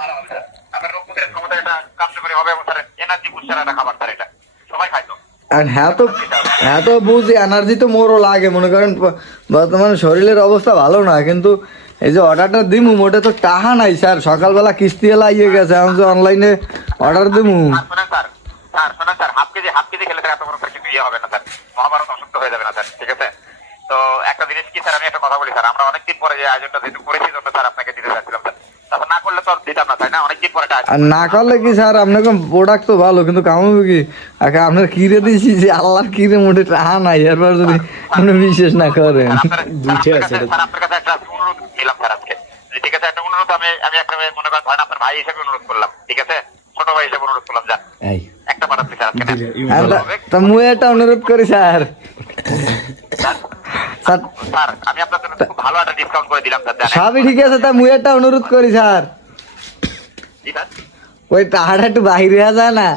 ভালো হবে স্যার। আপনার রোগ প্রতিরোধ ক্ষমতা এটা কার্যকরী হবে এবং স্যার এনার্জি বুস্টার একটা খাবার স্যার এটা সবাই খাইতো। আর হ্যাঁ তো বুঝি এনার্জি তো মোরও লাগে, মনে করেন বর্তমানে শরীরের অবস্থা ভালো না, কিন্তু এই যে অর্ডারটা দিমু মোটে তো টাহা নাই স্যার, সকালবেলা কিস্তি এলা ইয়ে গেছে, আমি যে অনলাইনে অর্ডার দিমু। শোনেন স্যার হাফ কেজি খেলে স্যার এত বড় কিছু ইয়ে হবে না স্যার, মহাভারত অসুস্থ হয়ে যাবে না স্যার, ঠিক আছে? তো একটা জিনিস কি স্যার, আমি একটা কথা বলি স্যার, আমরা অনেকদিন পরে যে আয়োজনটা যেহেতু করেছি জন্য স্যার আপনাকে দিতে চাচ্ছিলাম স্যার, তারপর না করলে তো আর দিতাম না তাই না, অনেকদিন পরে একটা আর না করলে কি স্যার, আপনার প্রোডাক্ট তো ভালো কিন্তু কামাবে কি? আগে আপনার কিরে দিয়েছি যে আল্লাহর কিরে মোটে টাহা নাই, এরপর যদি আপনি বিশেষ না করেন। স্যার আপনার কাছে একটা অনুরোধ নিলাম স্যার আজকে, ঠিক আছে? একটা অনুরোধ আমি একটা মনে করেন ধরেন আপনার ভাই হিসেবে অনুরোধ করলাম, ঠিক আছে? ছোট ভাই হিসেবে অনুরোধ করলাম, যান একটা পাঠাচ্ছি স্যার আজকে। তা মুই একটা অনুরোধ করি স্যার। স্যার আমি আপনার জন্য খুব ভালো একটা ডিসকাউন্ট করে দিলাম স্যার, জানেন? সবই ঠিক আছে, তা মুই একটা অনুরোধ করি স্যার, জি স্যার। ওই টাহাটা একটু বাহির হয়ে যায় না?